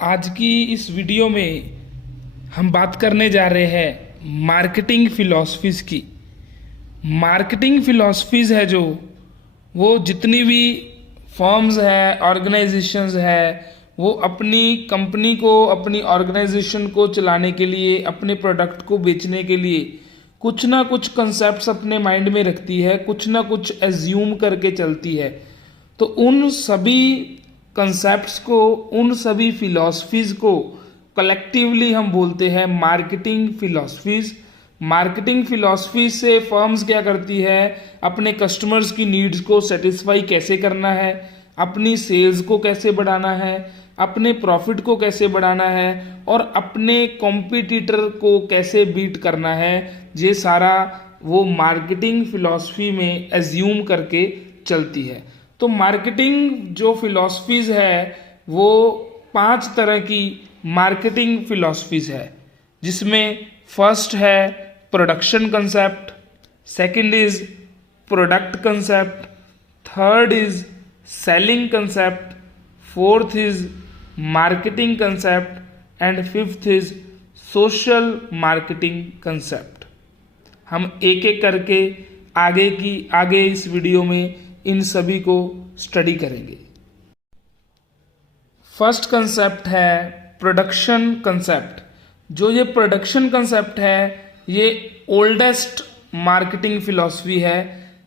आज की इस वीडियो में हम बात करने जा रहे हैं मार्केटिंग फिलॉसफीज़ की। मार्केटिंग फिलॉसफीज़ है जो वो जितनी भी फर्म्स है, ऑर्गेनाइजेशंस है, वो अपनी कंपनी को, अपनी ऑर्गेनाइजेशन को चलाने के लिए, अपने प्रोडक्ट को बेचने के लिए कुछ ना कुछ कंसेप्ट्स अपने माइंड में रखती है, कुछ ना कुछ एज्यूम करके चलती है। तो उन सभी कंसेप्ट्स को, उन सभी फिलॉसफीज़ को कलेक्टिवली हम बोलते हैं मार्केटिंग फिलॉसफीज़। मार्केटिंग फिलॉसफी से फर्म्स क्या करती है, अपने कस्टमर्स की नीड्स को सेटिस्फाई कैसे करना है, अपनी सेल्स को कैसे बढ़ाना है, अपने प्रॉफिट को कैसे बढ़ाना है और अपने कॉम्पिटिटर को कैसे बीट करना है, ये सारा वो मार्केटिंग फिलॉसफी में एज्यूम करके चलती है। तो मार्केटिंग जो फिलॉसफीज़ है वो 5 तरह की मार्केटिंग फिलॉसफीज़ है, जिसमें फर्स्ट है production concept, second is product concept, third is selling concept, fourth is marketing concept and fifth is social marketing concept. हम एक एक करके आगे इस वीडियो में इन सभी को स्टडी करेंगे। फर्स्ट कंसेप्ट है प्रोडक्शन कंसेप्ट। जो ये प्रोडक्शन कंसेप्ट है ये ओल्डेस्ट मार्केटिंग फिलॉसफी है,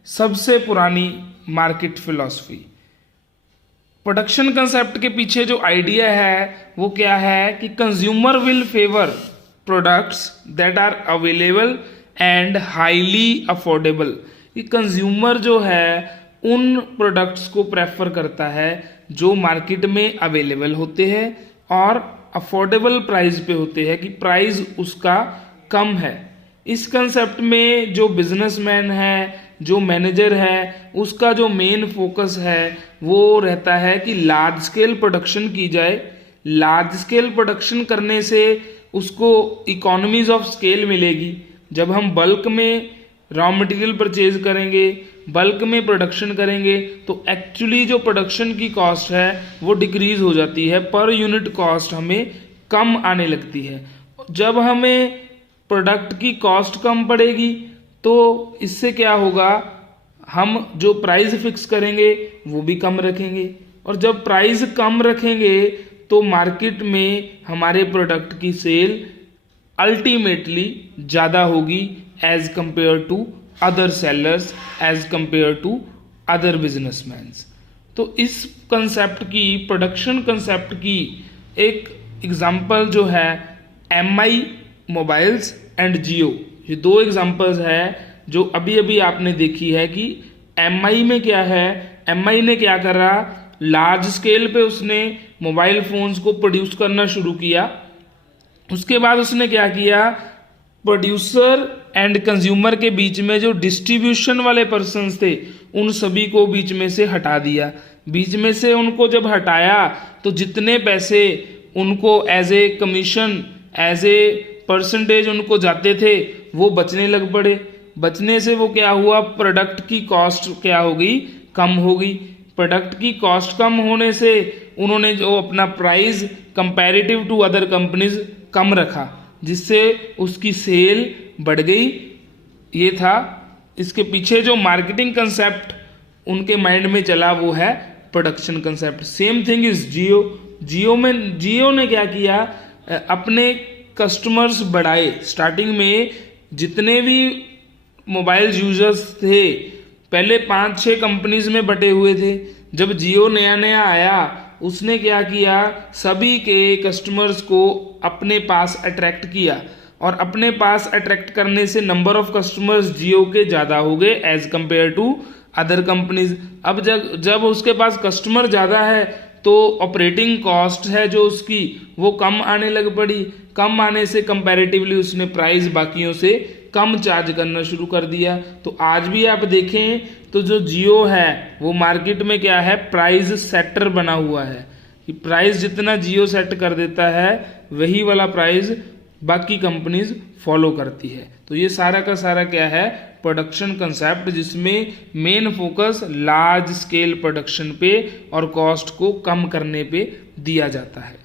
सबसे पुरानी मार्केट फिलॉसफी। प्रोडक्शन कंसेप्ट के पीछे जो आइडिया है वो क्या है कि consumer will favour products that are available and highly affordable. ये कंज्यूमर जो है उन प्रोडक्ट्स को प्रेफर करता है जो मार्केट में अवेलेबल होते हैं और अफोर्डेबल प्राइस पे होते हैं, कि प्राइस उसका कम है। इस कंसेप्ट में जो बिजनेसमैन है, जो मैनेजर है, उसका जो मेन फोकस है वो रहता है कि लार्ज स्केल प्रोडक्शन की जाए। लार्ज स्केल प्रोडक्शन करने से उसको इकोनॉमीज ऑफ स्केल मिलेगी। जब हम बल्क में रॉ मटेरियल परचेज करेंगे, बल्क में प्रोडक्शन करेंगे, तो एक्चुअली जो प्रोडक्शन की कॉस्ट है वो डिक्रीज हो जाती है, पर यूनिट कॉस्ट हमें कम आने लगती है। जब हमें प्रोडक्ट की कॉस्ट कम पड़ेगी तो इससे क्या होगा, हम जो प्राइस फिक्स करेंगे वो भी कम रखेंगे, और जब प्राइस कम रखेंगे तो मार्केट में हमारे प्रोडक्ट की सेल अल्टीमेटली ज़्यादा होगी as compare to other sellers, as compare to other businessmans. तो इस कंसेप्ट की, प्रोडक्शन कंसेप्ट की एक एग्जांपल जो है MI मोबाइल्स एंड जियो, ये 2 एग्जांपल्स है जो अभी अभी आपने देखी है कि MI में क्या है। MI ने क्या करा, लार्ज स्केल पे उसने मोबाइल फोन्स को प्रोड्यूस करना शुरू किया। उसके बाद उसने क्या किया, प्रोड्यूसर एंड कंज्यूमर के बीच में जो डिस्ट्रीब्यूशन वाले पर्सन्स थे उन सभी को बीच में से हटा दिया। बीच में से उनको जब हटाया तो जितने पैसे उनको as a commission, as a percentage उनको जाते थे वो बचने लग पड़े। बचने से वो क्या हुआ, प्रोडक्ट की कॉस्ट क्या हो गई, कम हो गई। प्रोडक्ट की कॉस्ट कम होने से उन्होंने जो अपना price comparative to other companies कम रखा, जिससे उसकी सेल बढ़ गई। ये था इसके पीछे जो मार्केटिंग कंसेप्ट उनके माइंड में चला, वो है production concept. Same thing is Jio ने क्या किया, अपने कस्टमर्स बढ़ाए। स्टार्टिंग में जितने भी मोबाइल यूजर्स थे पहले 5-6 कंपनीज में बटे हुए थे। जब जियो नया नया आया उसने क्या किया, सभी के कस्टमर्स को अपने पास अट्रैक्ट किया, और अपने पास अट्रैक्ट करने से नंबर ऑफ कस्टमर्स जियो के ज़्यादा हो गए as compare to other companies. अब जब उसके पास कस्टमर ज़्यादा है तो ऑपरेटिंग कॉस्ट है जो उसकी वो कम आने लग पड़ी। कम आने से कंपैरेटिवली उसने प्राइस बाकियों से कम चार्ज करना शुरू कर दिया। तो आज भी आप देखें तो जो जियो है वो मार्केट में क्या है, प्राइस सेटर बना हुआ है, कि प्राइस जितना जियो सेट कर देता है वही वाला प्राइस बाकी कंपनीज फॉलो करती है। तो ये सारा का सारा क्या है, प्रोडक्शन कंसेप्ट, जिसमें main focus large scale production पे और कॉस्ट को कम करने पे दिया जाता है।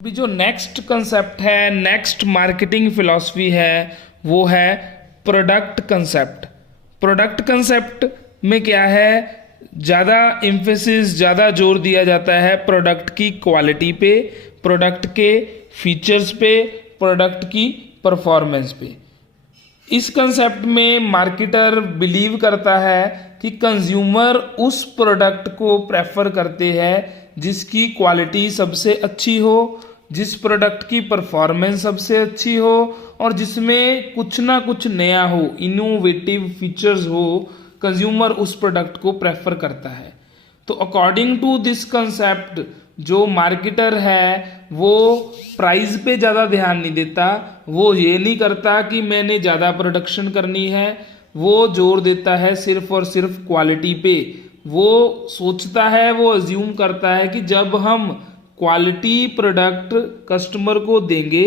अभी जो नेक्स्ट कंसेप्ट है, नेक्स्ट मार्केटिंग फिलॉसफी है, वो है प्रोडक्ट कंसेप्ट। प्रोडक्ट कंसेप्ट में क्या है, ज़्यादा एम्फेसिस, ज़्यादा जोर दिया जाता है प्रोडक्ट की क्वालिटी पे, प्रोडक्ट के फीचर्स पे, प्रोडक्ट की परफॉर्मेंस पे। इस कंसेप्ट में मार्केटर बिलीव करता है कि कंज्यूमर उस प्रोडक्ट को प्रेफर करते हैं जिसकी क्वालिटी सबसे अच्छी हो, जिस प्रोडक्ट की परफॉर्मेंस सबसे अच्छी हो और जिसमें कुछ ना कुछ नया हो, इनोवेटिव फीचर्स हो। कंज्यूमर उस प्रोडक्ट को प्रेफर करता है। तो अकॉर्डिंग टू दिस कंसेप्ट जो मार्केटर है वो प्राइस पे ज़्यादा ध्यान नहीं देता, वो ये नहीं करता कि मैंने ज़्यादा प्रोडक्शन करनी है, वो जोर देता है सिर्फ और सिर्फ क्वालिटी पे। वो सोचता है, वो अज्यूम करता है कि जब हम क्वालिटी प्रोडक्ट कस्टमर को देंगे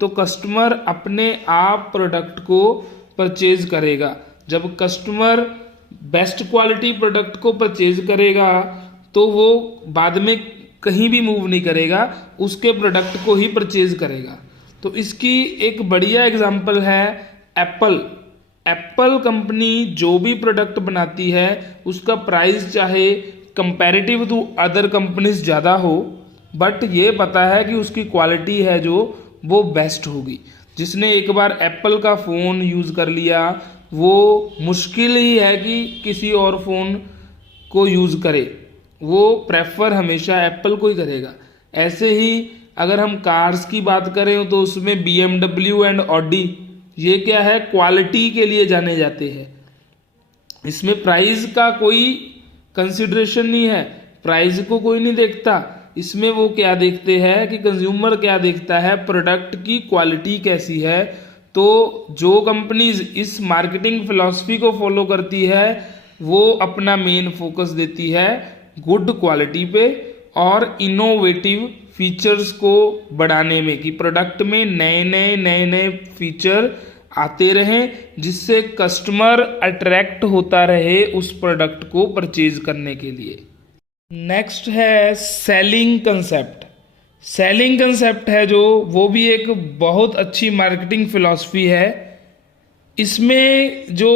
तो कस्टमर अपने आप प्रोडक्ट को परचेज करेगा। जब कस्टमर बेस्ट क्वालिटी प्रोडक्ट को परचेज करेगा तो वो बाद में कहीं भी मूव नहीं करेगा, उसके प्रोडक्ट को ही परचेज करेगा। तो इसकी एक बढ़िया एग्जांपल है एप्पल। एप्पल कंपनी जो भी प्रोडक्ट बनाती है उसका प्राइस चाहे कंपैरेटिव टू अदर कंपनीज ज़्यादा हो, बट ये पता है कि उसकी क्वालिटी है जो वो बेस्ट होगी। जिसने एक बार एप्पल का फ़ोन यूज़ कर लिया वो मुश्किल ही है कि किसी और फ़ोन को यूज़ करे, वो प्रेफर हमेशा एप्पल को ही करेगा। ऐसे ही अगर हम कार्स की बात करें तो उसमें BMW एंड ऑडी, ये क्या है, क्वालिटी के लिए जाने जाते हैं। इसमें प्राइस का कोई कंसिडरेशन नहीं है, प्राइस को कोई नहीं देखता। इसमें वो क्या देखते हैं कि कंज्यूमर क्या देखता है, प्रोडक्ट की क्वालिटी कैसी है। तो जो कंपनीज इस मार्केटिंग फिलॉसफी को फॉलो करती है वो अपना मेन फोकस देती है गुड क्वालिटी पे और इनोवेटिव फीचर्स को बढ़ाने में, कि प्रोडक्ट में नए नए फीचर आते रहें जिससे कस्टमर अट्रैक्ट होता रहे उस प्रोडक्ट को परचेज करने के लिए। नेक्स्ट है सेलिंग कंसेप्ट। सेलिंग कंसेप्ट है जो, वो भी एक बहुत अच्छी मार्केटिंग फिलॉसफी है। इसमें जो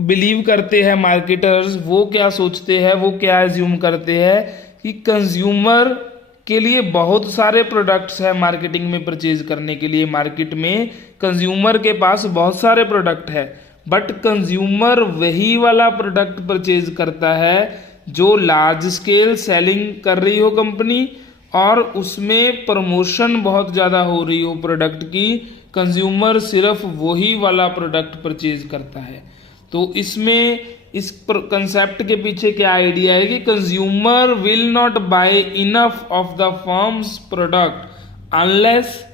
बिलीव करते हैं मार्केटर्स, वो क्या सोचते हैं, वो क्या एज्यूम करते हैं कि कंज्यूमर के लिए बहुत सारे प्रोडक्ट्स हैं मार्केटिंग में परचेज करने के लिए। मार्केट में कंज्यूमर के पास बहुत सारे प्रोडक्ट है, बट कंज्यूमर वही वाला प्रोडक्ट परचेज करता है जो लार्ज स्केल सेलिंग कर रही हो कंपनी और उसमें प्रमोशन बहुत ज़्यादा हो रही हो प्रोडक्ट की। कंज्यूमर सिर्फ वही वाला प्रोडक्ट परचेज करता है। तो इसमें इस कंसेप्ट के पीछे क्या आइडिया है कि consumer will not buy enough of the firm's product unless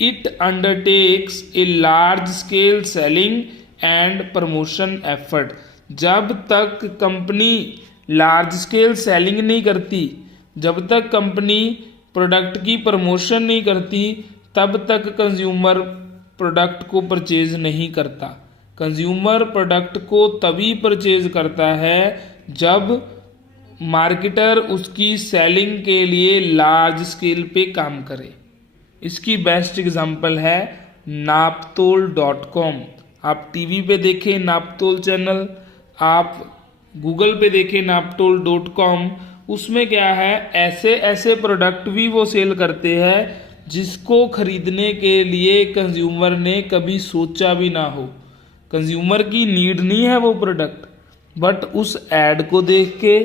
it undertakes a large scale selling and promotion effort. जब तक कंपनी लार्ज स्केल सेलिंग नहीं करती, जब तक कंपनी प्रोडक्ट की प्रमोशन नहीं करती, तब तक कंज्यूमर प्रोडक्ट को परचेज नहीं करता। कंज्यूमर प्रोडक्ट को तभी परचेज करता है जब मार्केटर उसकी सेलिंग के लिए लार्ज स्केल पे काम करे। इसकी बेस्ट एग्जांपल है नापतोल.com। आप टीवी पे देखें नापतोल चैनल, आप गूगल पे देखें नापतोल.com, उसमें क्या है, ऐसे ऐसे प्रोडक्ट भी वो सेल करते हैं जिसको खरीदने के लिए कंज्यूमर ने कभी सोचा भी ना हो। कंज्यूमर की नीड नहीं है वो प्रोडक्ट, बट उस ऐड को देख के,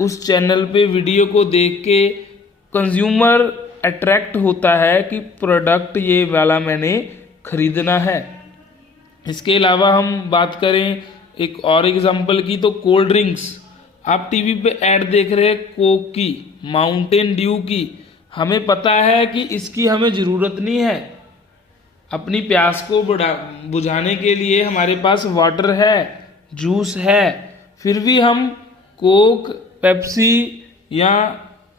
उस चैनल पे वीडियो को देख के कंज्यूमर अट्रैक्ट होता है कि प्रोडक्ट ये वाला मैंने खरीदना है। इसके अलावा हम बात करें एक और एग्जांपल की तो कोल्ड ड्रिंक्स। आप टीवी पे ऐड देख रहे हैं कोक की, माउंटेन ड्यू की, हमें पता है कि इसकी हमें ज़रूरत नहीं है। अपनी प्यास को बुझाने के लिए हमारे पास वाटर है, जूस है, फिर भी हम कोक, पेप्सी या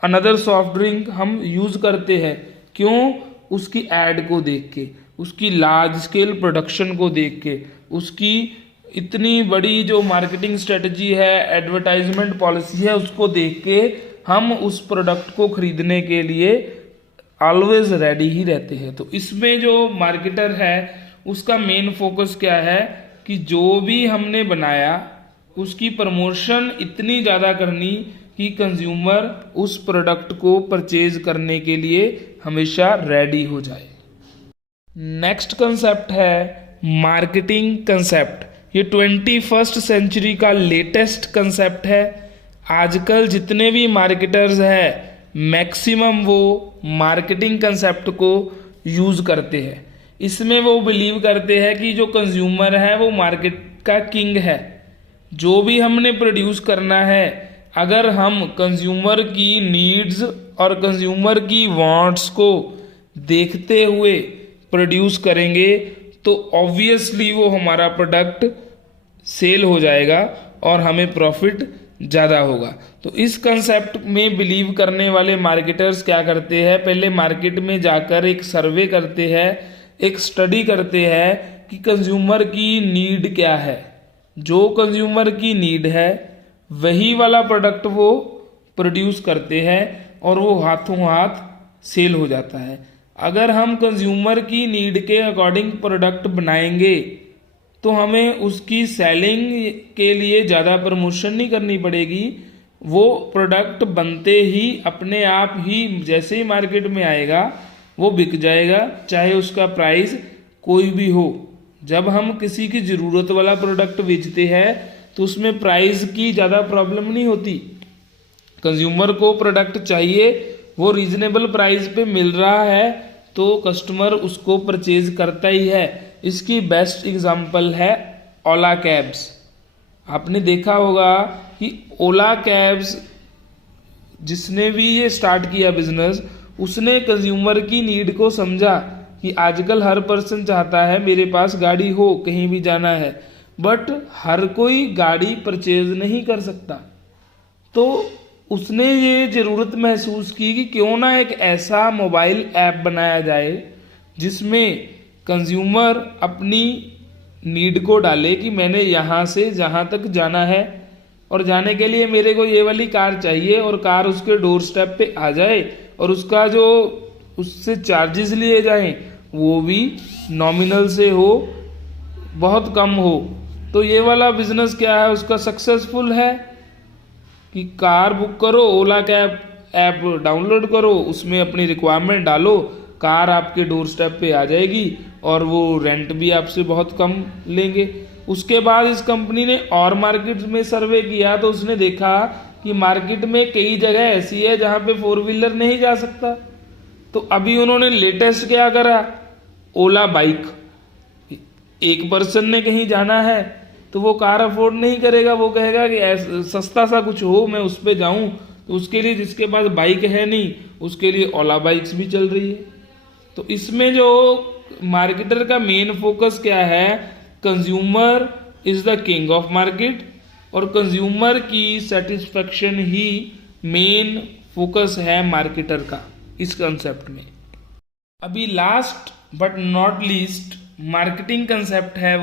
अनदर सॉफ्ट ड्रिंक हम यूज़ करते हैं। क्यों? उसकी ऐड को देख के, उसकी लार्ज स्केल प्रोडक्शन को देख के, उसकी इतनी बड़ी जो मार्केटिंग स्ट्रेटजी है, एडवर्टाइजमेंट पॉलिसी है, उसको देख के हम उस प्रोडक्ट को खरीदने के लिए ऑलवेज रेडी ही रहते हैं। तो इसमें जो मार्केटर है उसका मेन फोकस क्या है कि जो भी हमने बनाया उसकी प्रमोशन इतनी ज़्यादा करनी कि कंज्यूमर उस प्रोडक्ट को परचेज करने के लिए हमेशा रेडी हो जाए। नेक्स्ट कंसेप्ट है मार्केटिंग कंसेप्ट। ये 21st सेंचुरी का लेटेस्ट कंसेप्ट है। आजकल जितने भी मार्केटर्स हैं मैक्सिमम वो मार्केटिंग कंसेप्ट को यूज़ करते हैं। इसमें वो बिलीव करते हैं कि जो कंज्यूमर है वो मार्केट का किंग है। जो भी हमने प्रोड्यूस करना है, अगर हम कंज्यूमर की नीड्स और कंज्यूमर की वांट्स को देखते हुए प्रोड्यूस करेंगे तो ऑब्वियसली वो हमारा प्रोडक्ट सेल हो जाएगा और हमें प्रॉफिट ज़्यादा होगा। तो इस कंसेप्ट में बिलीव करने वाले मार्केटर्स क्या करते हैं, पहले मार्केट में जाकर एक सर्वे करते हैं, एक स्टडी करते हैं कि कंज्यूमर की नीड क्या है। जो कंज्यूमर की नीड है वही वाला प्रोडक्ट वो प्रोड्यूस करते हैं और वो हाथों हाथ सेल हो जाता है। अगर हम कंज्यूमर की नीड के अकॉर्डिंग प्रोडक्ट बनाएंगे तो हमें उसकी सेलिंग के लिए ज़्यादा प्रमोशन नहीं करनी पड़ेगी। वो प्रोडक्ट बनते ही अपने आप ही जैसे ही मार्केट में आएगा वो बिक जाएगा, चाहे उसका प्राइस कोई भी हो। जब हम किसी की ज़रूरत वाला प्रोडक्ट बेचते हैं तो उसमें प्राइस की ज़्यादा प्रॉब्लम नहीं होती। कंज्यूमर को प्रोडक्ट चाहिए, वो रीजनेबल प्राइस पे मिल रहा है तो कस्टमर उसको परचेज करता ही है। इसकी बेस्ट एग्जांपल है ओला कैब्स। आपने देखा होगा कि ओला कैब्स जिसने भी ये स्टार्ट किया बिजनेस, उसने कंज्यूमर की नीड को समझा कि आजकल हर पर्सन चाहता है मेरे पास गाड़ी हो, कहीं भी जाना है, बट हर कोई गाड़ी परचेज नहीं कर सकता। तो उसने ये ज़रूरत महसूस की कि क्यों ना एक ऐसा मोबाइल ऐप बनाया जाए जिसमें कंज्यूमर अपनी नीड को डाले कि मैंने यहाँ से जहाँ तक जाना है और जाने के लिए मेरे को ये वाली कार चाहिए, और कार उसके डोर स्टेप पे आ जाए और उसका जो उससे चार्जेस लिए जाएं वो भी नॉमिनल से हो, बहुत कम हो। तो ये वाला बिजनेस क्या है, उसका सक्सेसफुल है कि कार बुक करो, ओला कैब ऐप डाउनलोड करो, उसमें अपनी रिक्वायरमेंट डालो, कार आपके डोर स्टेप पे आ जाएगी और वो रेंट भी आपसे बहुत कम लेंगे। उसके बाद इस कंपनी ने और मार्केट में सर्वे किया तो उसने देखा कि मार्केट में कई जगह ऐसी है जहाँ पे 4 व्हीलर नहीं जा सकता। तो अभी उन्होंने लेटेस्ट क्या करा, ओला बाइक। एक पर्सन ने कहीं जाना है तो वो कार अफोर्ड नहीं करेगा, वो कहेगा कि सस्ता सा कुछ हो मैं उस पर जाऊं। तो उसके लिए जिसके पास बाइक है नहीं उसके लिए ओला बाइक्स भी चल रही है। तो इसमें जो मार्केटर का मेन फोकस क्या है, consumer is the king of market, और कंज्यूमर की सेटिस्फेक्शन ही मेन फोकस है मार्केटर का इस कंसेप्ट में। अभी last but not least marketing concept है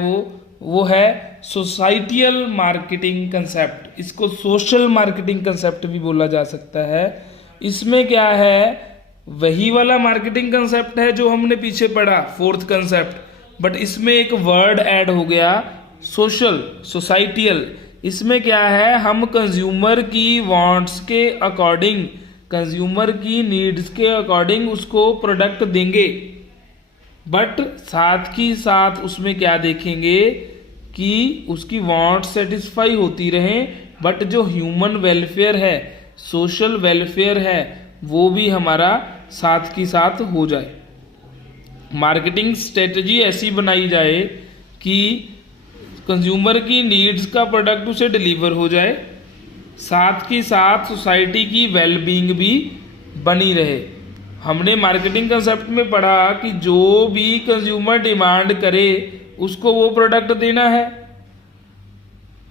वो है सोसाइटियल मार्केटिंग कंसेप्ट। इसको सोशल मार्केटिंग कंसेप्ट भी बोला जा सकता है। इसमें क्या है, वही वाला मार्केटिंग कंसेप्ट है जो हमने पीछे पढ़ा 4th कंसेप्ट, बट इसमें एक वर्ड ऐड हो गया सोशल, सोसाइटियल। इसमें क्या है, हम कंज्यूमर की वांट्स के अकॉर्डिंग, कंज्यूमर की नीड्स के अकॉर्डिंग उसको प्रोडक्ट देंगे, बट साथ ही साथ उसमें क्या देखेंगे कि उसकी वांट सेटिस्फाई होती रहें, बट जो ह्यूमन वेलफेयर है, सोशल वेलफेयर है, वो भी हमारा साथ की साथ हो जाए। मार्केटिंग स्ट्रेटजी ऐसी बनाई जाए कि कंज्यूमर की नीड्स का प्रोडक्ट उसे डिलीवर हो जाए, साथ ही साथ सोसाइटी की वेलबींग भी बनी रहे। हमने मार्केटिंग कंसेप्ट में पढ़ा कि जो भी कंज्यूमर डिमांड करे उसको वो प्रोडक्ट देना है।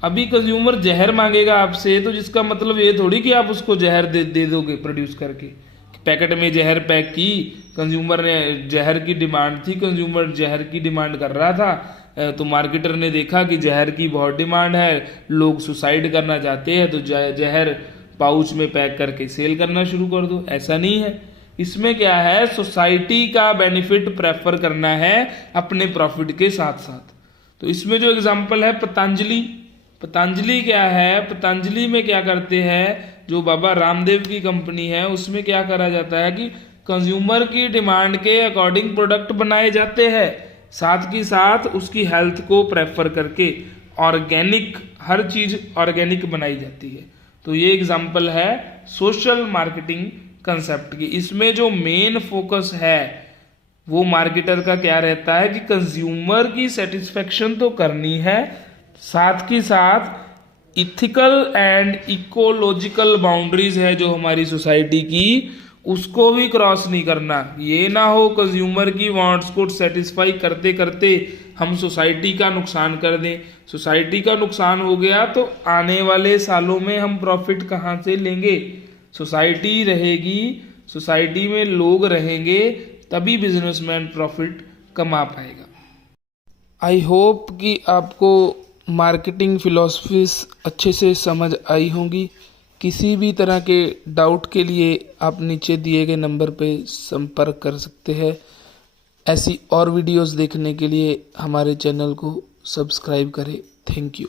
अभी कंज्यूमर जहर मांगेगा आपसे तो जिसका मतलब ये थोड़ी कि आप उसको जहर दे दोगे प्रोड्यूस करके। पैकेट में जहर पैक की, कंज्यूमर ने जहर की डिमांड थी, कंज्यूमर जहर की डिमांड कर रहा था, तो मार्केटर ने देखा कि जहर की बहुत डिमांड है, लोग सुसाइड करना चाहते हैं, तो जहर पाउच में पैक करके सेल करना शुरू कर दो। ऐसा नहीं है। इसमें क्या है, सोसाइटी का बेनिफिट प्रेफर करना है अपने प्रॉफिट के साथ साथ। तो इसमें जो एग्जांपल है पतंजलि, पतंजलि क्या है, पतंजलि में क्या करते हैं, जो बाबा रामदेव की कंपनी है उसमें क्या करा जाता है कि कंज्यूमर की डिमांड के अकॉर्डिंग प्रोडक्ट बनाए जाते हैं, साथ ही साथ उसकी हेल्थ को प्रेफर करके ऑर्गेनिक, हर चीज ऑर्गेनिक बनाई जाती है। तो ये एग्जांपल है सोशल मार्केटिंग कंसेप्ट की। इसमें जो मेन फोकस है वो मार्केटर का क्या रहता है कि कंज्यूमर की सेटिस्फेक्शन तो करनी है, साथ ही साथ इथिकल एंड इकोलॉजिकल बाउंड्रीज है जो हमारी सोसाइटी की, उसको भी क्रॉस नहीं करना। ये ना हो कंज्यूमर की वांट्स को सेटिस्फाई करते करते हम सोसाइटी का नुकसान कर दें। सोसाइटी का नुकसान हो गया तो आने वाले सालों में हम प्रॉफिट कहाँ से लेंगे? सोसाइटी रहेगी, सोसाइटी में लोग रहेंगे, तभी बिजनेसमैन प्रॉफिट कमा पाएगा। आई होप कि आपको मार्केटिंग फिलॉसफीज अच्छे से समझ आई होंगी। किसी भी तरह के डाउट के लिए आप नीचे दिए गए नंबर पे संपर्क कर सकते हैं। ऐसी और वीडियोस देखने के लिए हमारे चैनल को सब्सक्राइब करें। Thank you.